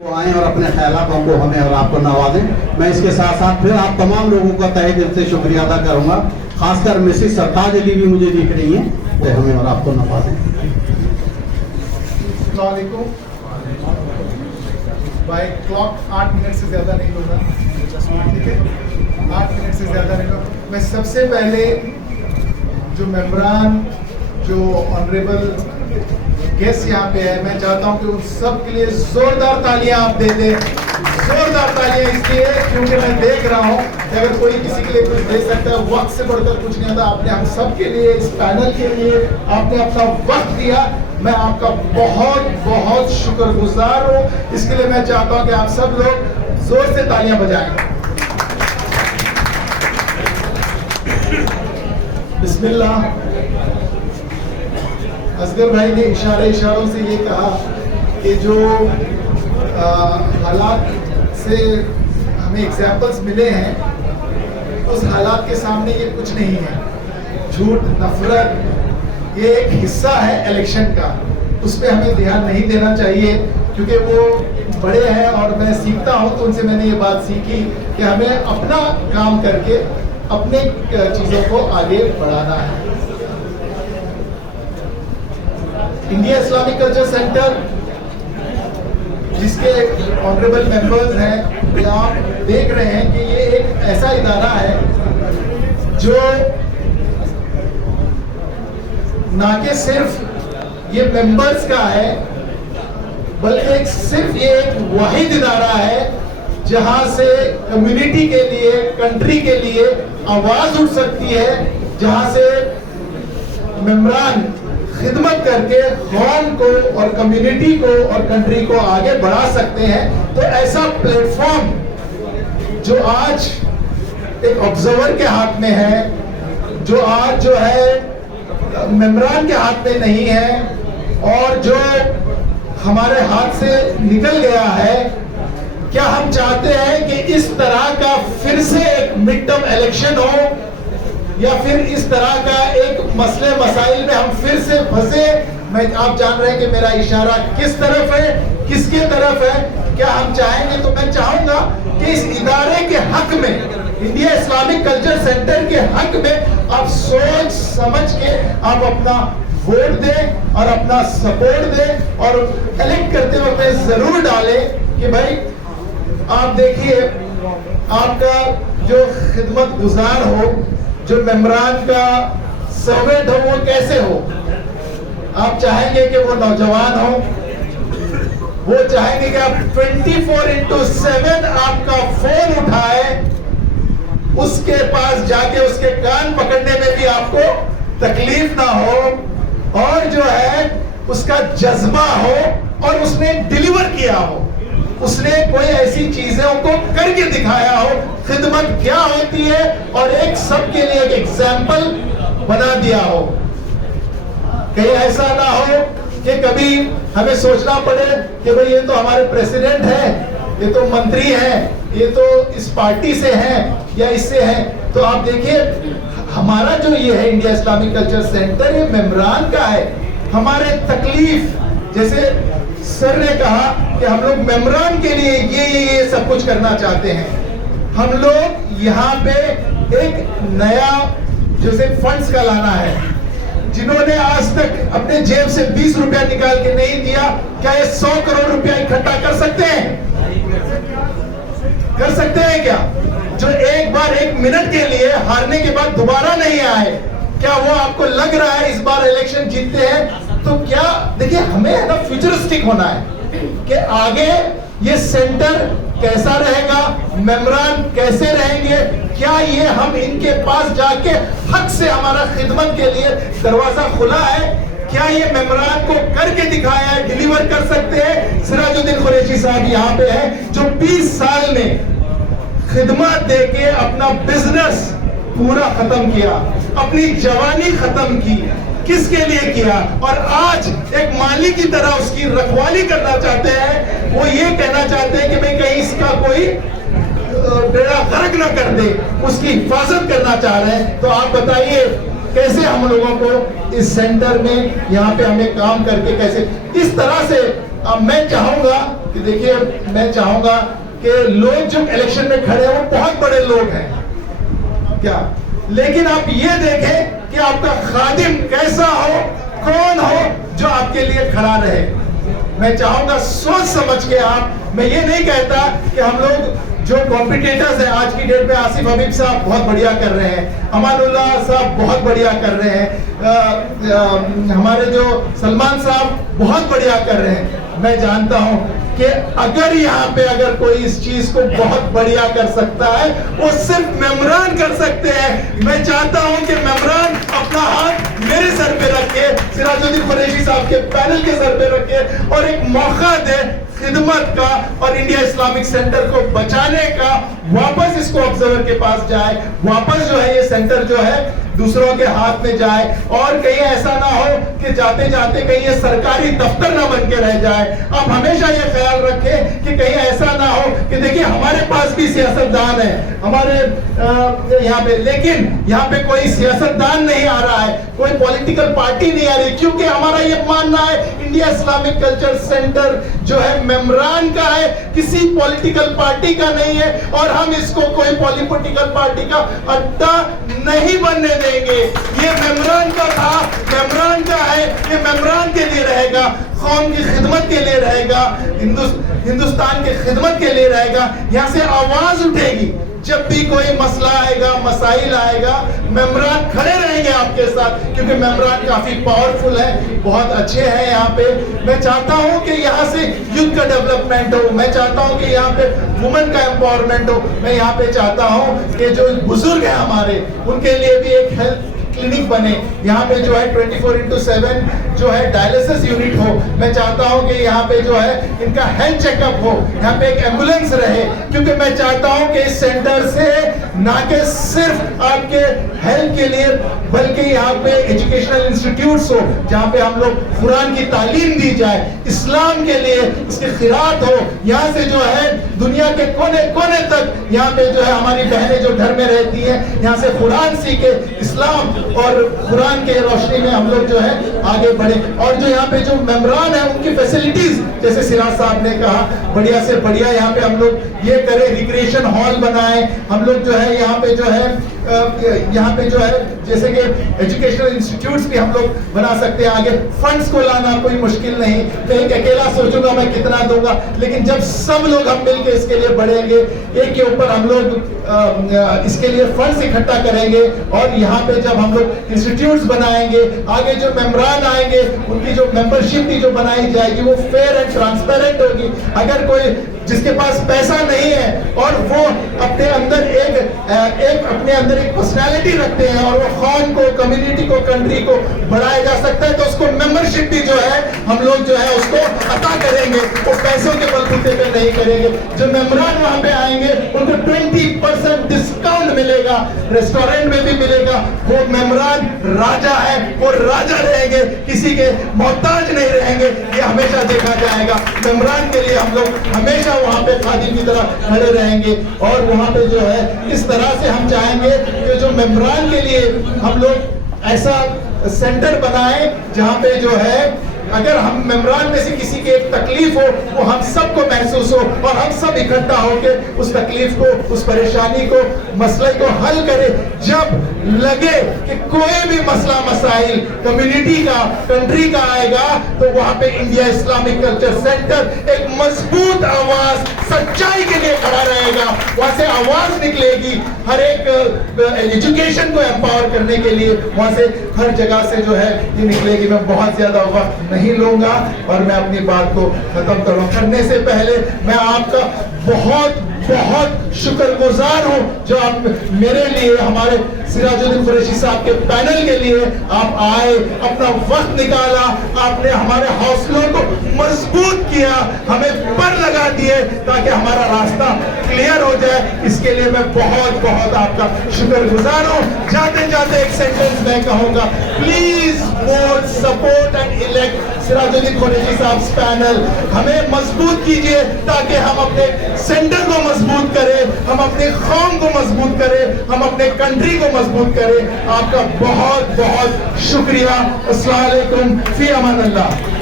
तो आए और अपने ख्यालात को हमें और आपको नवाजें। मैं इसके साथ साथ फिर आप तमाम लोगों का तहे दिल से शुक्रिया अदा करूंगा। खासकर मिसेस सरताज अली भी मुझे दिख रही हैं, वो हमें और आपको नवाजें। बाय क्लॉक 8 मिनट से ज़्यादा नहीं होगा, ठीक है? 8 मिनट से ज़्यादा नहीं होगा। मैं सबसे पहले जो मेंबरान, जो ऑनरेबल गेस्ट यहाँ पे है, मैं चाहता हूँ कि उन सब के लिए जोरदार तालियां आप दे दें। जोरदार तालियां इसलिए क्योंकि मैं देख रहा हूँ कि अगर कोई किसी के लिए कुछ दे सकता है, वक्त से बढ़कर कुछ नहीं आता। आपने हम सब के लिए, इस पैनल के लिए आपने अपना वक्त दिया, मैं आपका बहुत बहुत शुक्रगुजार हूँ। इसके लिए मैं चाहता हूँ कि आप सब लोग जोर से तालियां बजाएं। बिस्मिल्लाह। असगर भाई ने इशारों से ये कहा कि जो हालात से हमें एग्जाम्पल्स मिले हैं, उस हालात के सामने ये कुछ नहीं है। झूठ, नफरत ये एक हिस्सा है इलेक्शन का, उस पर हमें ध्यान नहीं देना चाहिए क्योंकि वो बड़े हैं और मैं सीखता हूँ, तो उनसे मैंने ये बात सीखी कि हमें अपना काम करके अपने चीज़ों को आगे बढ़ाना है। इंडिया इस्लामिक कल्चर सेंटर, जिसके ऑनरेबल मेंबर्स हैं, आप देख रहे हैं कि ये एक ऐसा इदारा है जो ना कि सिर्फ ये मेंबर्स का है, बल्कि सिर्फ ये एक वाहिद इदारा है जहां से कम्युनिटी के लिए, कंट्री के लिए आवाज उठ सकती है, जहां से मेंबरान खिदमत करके कौम को और कम्युनिटी को और कंट्री को आगे बढ़ा सकते हैं। तो ऐसा प्लेटफॉर्म जो आज एक ऑब्जर्वर के हाथ में है, जो आज जो है मेंबरान के हाथ में नहीं है, और जो हमारे हाथ से निकल गया है, क्या हम चाहते हैं कि इस तरह का फिर से एक मिड टर्म इलेक्शन हो, या फिर इस तरह का एक मसले मसाइल में हम फिर से फंसे? आप जान रहे हैं कि मेरा इशारा किस तरफ है, किसके तरफ है। क्या हम चाहेंगे? तो मैं चाहूंगा कि इस इदारे के हक में, इंडिया इस्लामिक कल्चर सेंटर के हक में आप सोच समझ के आप अपना वोट दें और अपना सपोर्ट दें, और इलेक्ट करते वक्त जरूर डालें कि भाई आप देखिए, आपका जो खिदमत गुजार हो, जो मेंबरान का सर्वेंट हो, वो कैसे हो। आप चाहेंगे कि वो नौजवान हो, वो चाहेंगे कि आप 24/7 आपका फोन उठाए, उसके पास जाके उसके कान पकड़ने में भी आपको तकलीफ ना हो, और जो है उसका जज्बा हो और उसने डिलीवर किया हो, उसने कोई ऐसी चीजों को करके दिखाया हो, खिदमत क्या होती है, और एक सबके लिए एक एग्जाम्पल बना दिया हो। कहीं ऐसा ना हो कि कभी हमें सोचना पड़े कि भाई ये तो हमारे प्रेसिडेंट है, ये तो मंत्री है, ये तो इस पार्टी से है या इससे है। तो आप देखिए, हमारा जो ये है इंडिया इस्लामिक कल्चर सेंटर, ये मेंबरान का है। हमारे तकलीफ, जैसे सर ने कहा कि हम लोग मेंबरान के लिए ये सब कुछ करना चाहते हैं। हम लोग यहाँ पे एक नया जैसे फंड्स का लाना है। जिन्होंने आज तक अपने जेब से 20 रुपया निकाल के नहीं दिया, क्या ये 100 करोड़ रुपया इकट्ठा कर सकते हैं? कर सकते हैं क्या? जो एक बार 1 मिनट के लिए हारने के बाद दोबारा नहीं आए, क्या वो आपको लग रहा है इस बार इलेक्शन जीतते हैं? तो क्या देखिए, हमें ना फ्यूचरिस्टिक होना है कि आगे ये सेंटर कैसा रहेगा, मेंबरान कैसे रहेंगे, क्या ये हम इनके पास जाके हक से हमारा खिदमत के लिए दरवाजा खुला है, क्या ये मेंबरान को करके दिखाया है, डिलीवर कर सकते हैं। सिराजुद्दीन कुरैशी साहब यहाँ पे हैं, जो 20 साल में खिदमत देके अपना बिजनेस पूरा खत्म किया, अपनी जवानी खत्म की, किसके लिए किया, और आज एक माली की तरह उसकी रखवाली करना चाहते हैं। वो ये कहना चाहते हैं कि भाई कहीं इसका कोई बेड़ा गर्क ना कर दे, उसकी हिफाजत करना चाह रहे हैं। तो आप बताइए कैसे हम लोगों को इस सेंटर में यहाँ पे हमें काम करके कैसे इस तरह से मैं चाहूंगा कि देखिए मैं चाहूंगा कि लोग जो इलेक्शन में खड़े हैं वो बहुत बड़े लोग हैं क्या, लेकिन आप ये देखें कि आपका खादिम कैसा हो, कौन हो जो आपके लिए खड़ा रहे। मैं चाहूंगा सोच समझ के आप, मैं ये नहीं कहता कि हम लोग जो कॉम्पिटिटर्स हैं आज की डेट में, आसिफ हबीब साहब बहुत बढ़िया कर रहे हैं, अमानुल्लाह साहब बहुत बढ़िया कर रहे हैं, हमारे जो सलमान साहब बहुत बढ़िया कर रहे हैं। मैं जानता हूं कि अगर यहाँ पे अगर कोई इस चीज को बहुत बढ़िया कर सकता है वो सिर्फ मेमरान कर सकते हैं। मैं चाहता हूं कि मेमरान अपना हाथ मेरे सर पे रखे, सिराजुद्दीन कुरैशी साहब के पैनल के सर पे रखे और एक मौका दे खिदमत का और इंडिया इस्लामिक सेंटर को बचाने का। वापस इसको ऑब्जर्वर के पास जाए, वापस जो है ये सेंटर जो है दूसरों के हाथ में जाए और कहीं ऐसा ना हो कि जाते जाते कहीं ये सरकारी दफ्तर ना बन के रह जाए। आप हमेशा ये ख्याल रखें कि कहीं ऐसा ना हो कि देखिए हमारे पास भी सियासतदान है हमारे यहाँ पे, लेकिन यहाँ पे कोई सियासतदान नहीं आ रहा है, कोई पॉलिटिकल पार्टी नहीं आ रही, क्योंकि हमारा ये मानना है इंडिया इस्लामिक कल्चर सेंटर जो है मेमरान का है, किसी पॉलिटिकल पार्टी का नहीं है और हम इसको कोई पॉलिटिकल पार्टी का अड्डा नहीं बनने देंगे। ये मेमरान का था, मेमरान का है, ये मेमरान के लिए रहेगा, कौम की खिदमत के लिए रहेगा, हिंदुस्तान की खिदमत के लिए रहेगा। यहाँ से आवाज उठेगी जब भी कोई मसला आएगा, मसाइल आएगा, मेमरान खड़े रहेंगे आपके साथ, क्योंकि मेमरान काफी पावरफुल है, बहुत अच्छे हैं यहाँ पे। मैं चाहता हूँ कि यहाँ से यूथ का डेवलपमेंट हो, मैं चाहता हूँ कि यहाँ पे वुमेन का एम्पावरमेंट हो, मैं यहाँ पे चाहता हूँ कि जो बुजुर्ग हैं हमारे उनके लिए भी एक हेल्थ क्लिनिक बने, यहाँ पे जो है 24/7 जो है डायलिसिस यूनिट हो। मैं चाहता हूँ कि यहाँ पे जो है इनका हेल्थ चेकअप हो, यहाँ पे एक एम्बुलेंस रहे, क्योंकि मैं चाहता हूँ कि इस सेंटर से ना कि सिर्फ आपके हेल्थ के लिए बल्कि यहाँ पे एजुकेशनल इंस्टीट्यूट्स हो जहाँ पे हम लोग कुरान की तालीम दी जाए, इस्लाम के लिए इसकी खिरात हो। यहाँ से जो है दुनिया के कोने कोने तक यहाँ पे जो है हमारी बहनें जो घर में रहती हैं यहाँ से कुरान सीखे, इस्लाम और कुरान के रोशनी में हम लोग जो है आगे बढ़े। और जो यहाँ पे जो मेमरान है उनकी फैसिलिटीज, जैसे सिराज साहब ने कहा, बढ़िया से बढ़िया यहाँ पे हम लोग ये करें, रिक्रिएशन हॉल बनाए, हम लोग जो है यहाँ पे जो है जैसे कि एजुकेशनल इंस्टीट्यूट्स भी हम लोग बना सकते हैं। आगे फंड्स को लाना कोई मुश्किल नहीं, मैं एक अकेला सोचूंगा मैं कितना दूंगा, लेकिन जब सब लोग हम मिलकर इसके लिए बढ़ेंगे, एक के ऊपर हम लोग इसके लिए फंड्स इकट्ठा करेंगे और यहाँ पे जब हम लोग इंस्टीट्यूट्स बनाएंगे, आगे जो मेंबरान आएंगे उनकी जो मेंबरशिप भी जो बनाई जाएगी वो फेयर एंड ट्रांसपेरेंट होगी। अगर कोई जिसके पास पैसा नहीं है और वो अपने अंदर अपने अंदर एक पर्सनालिटी रखते हैं और वो कौम को, कम्युनिटी को, कंट्री को बढ़ाया जा सकता है, तो उसको मेंबरशिप भी जो है हम लोग जो है उसको अता करेंगे, वो पैसों के बलबूते पे नहीं करेंगे। जो मेंबरान वहां पे आएंगे उनको 20% डिस्काउंट मिलेगा, रेस्टोरेंट में भी मिलेगा। वो मेंबरान राजा है, वो राजा रहेंगे, किसी के मोहताज नहीं रहेंगे, ये हमेशा देखा जाएगा। मेंबरान के लिए हम लोग हमेशा वहां पे खादिम की तरह खड़े रहेंगे और वहां पे जो है इस तरह से हम चाहेंगे कि जो मेंबरान के लिए हम लोग ऐसा सेंटर बनाए जहां पे जो है अगर हम मेंबरान में से किसी की एक तकलीफ हो वो हम सबको महसूस हो और हम सब इकट्ठा होकर उस तकलीफ को, उस परेशानी को, मसले को हल करें। जब लगे कि कोई भी मसला मसाइल कम्युनिटी का, कंट्री का आएगा, तो वहां पे इंडिया इस्लामिक कल्चर सेंटर एक मजबूत आवाज सच्चाई के लिए खड़ा रहेगा। वहां से आवाज निकलेगी हर एक एजुकेशन को एम्पावर करने के लिए, वहां से हर जगह से जो है ये निकलेगी। मैं बहुत ज्यादा वक्त नहीं लूंगा और मैं अपनी बात को खत्म करूं। करने से पहले मैं आपका बहुत बहुत शुक्रगुजार हूं जो आप मेरे लिए, हमारे सिराजुद्दीन कुरैशी साहब के पैनल के लिए आप आए, अपना वक्त निकाला, आपने हमारे हौसलों को मजबूत किया, हमें पर लगा दिए ताकि हमारा रास्ता क्लियर हो जाए। इसके लिए मैं बहुत बहुत आपका शुक्रगुजार हूं। जाते जाते एक सेंटेंस मैं कहूंगा, please vote, support and elect Sirajuddin Qureshi साहब पैनल। हमें मजबूत कीजिए ताकि हम अपने सेंटर को मजबूत करें, हम अपने कौम को मजबूत करें, हम अपने कंट्री को मजबूत करें। आपका बहुत बहुत शुक्रिया। अस्सलाम वालेकुम, फी अमान अल्लाह।